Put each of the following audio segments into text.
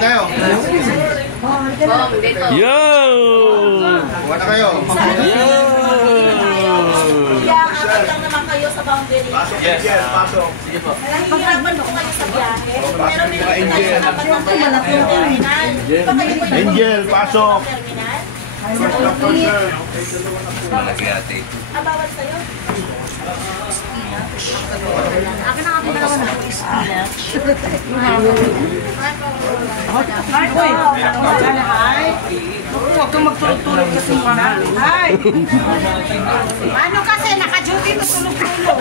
kayo. Yo! Wala kayo. Yo! Apat lang naman kayo sa boundary. Yes, pasok. Sige po. Maghirapan po kayo sa biyahe. Pero may mga apat lang kayo sa terminal. Angel, pasok. Malaki ate. Bawal sa'yo? Akin na kami dalawa na. Huwag kang magtulog-tulog kasi mahal. Hi! Ano kasi, naka-duty to tulog-tulog.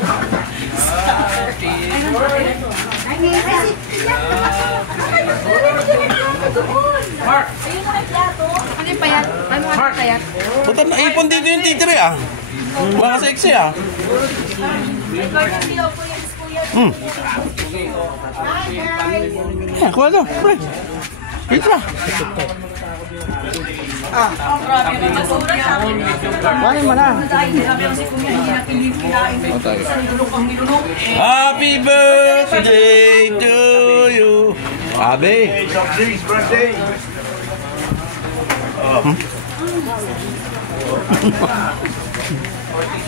Mark! Ayun na may plato. Ano yung payat? Ano ang payat? Puta, naipon dito yung titiri ah. Mga sexy ah. Recording video po yan, kuya. Eh, kuha to. Pre. Pizza. Kuhanin mo na. Happy birthday to you. Abe. Please, birthday.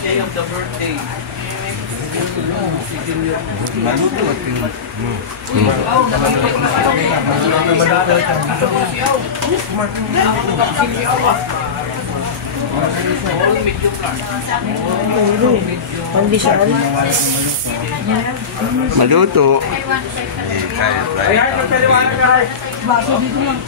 Day of the birthday. Maluto. Ayan, nagpaliwanag ka rin. Baso dito lang.